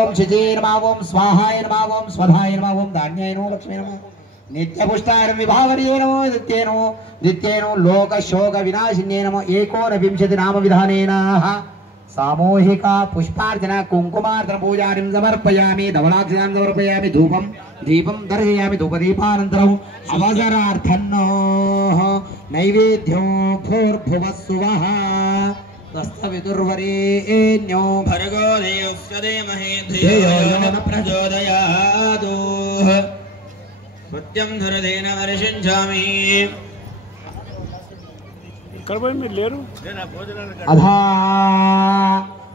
ओम शिजे नमः ओम स्वाहाय नमः ओम स्वधाय नमः ओम धान्याय नमः लक्ष्मी नमः नित्यपुष्टाय विभावर्ये नमो नित्येनो लोक शोक विनाशिन्ये नमो 19 नाम विधानेन सामूहिका पुष्पार्चना कुंकुमार्चना पूजानिं समर्पयामि धवलाक्षां समर्पयामि धूपं दीपं दर्शयामि धूपदीपानन्तरम् अवसरार्थन्नो नैवेद्यो भूर्भुवस्सुवः तस्तविदुर्वरेण्यो भर्गो देवस्य धीमहि धियो यो न प्रचोदयात् सत्यं धरदेन वर्षिञ्चामि अधा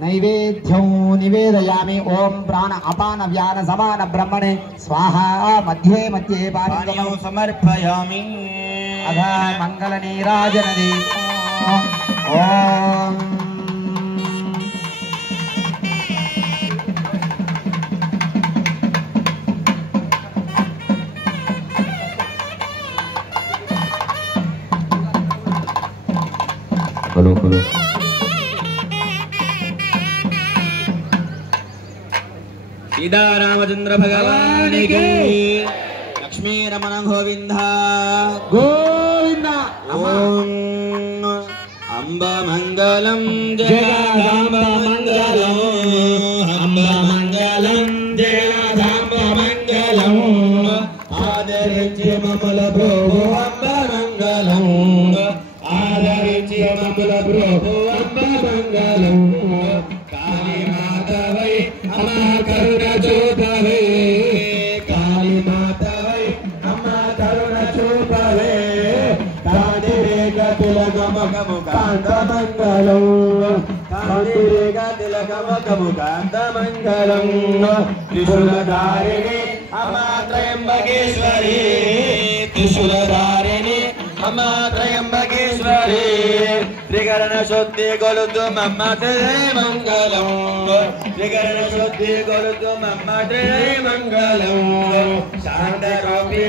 नैवेद्यं निवेदयामि ओम प्राण अपान व्यान समान ब्रह्मणे स्वाहा मध्ये मध्ये पानीयं समर्पयामि अधा मंगल नीराजन ओम हेलो हेलो सीता रामचंद्र भगवान की लक्ष्मी रमण गोविंद गोविंद ओम अंब मंगलम जगदांब मंगलम अंब मंगलम जगदांब मंगलम आदरिच्य ममल भोः अंब मंगलम आदरिच्य ममल भोः अंब मंगलम काली माता वै अमा करुण चोपवे काली माता वै अमा करुण चोपवे कांतिरेख तिलकमकमुकांत मंगलम कांतिरेख तिलकमकमुकांत मंगलम त्रिशूलधारिणी अमा त्र्यंबकेश्वरी त्रिशूलधारिणी अमा त्र्यंबकेश्वरी त्रिकरण शुद्धि गोलुतु मम मंगलम त्रिकरण शुद्धि गोलुतु मम मंगलम शांत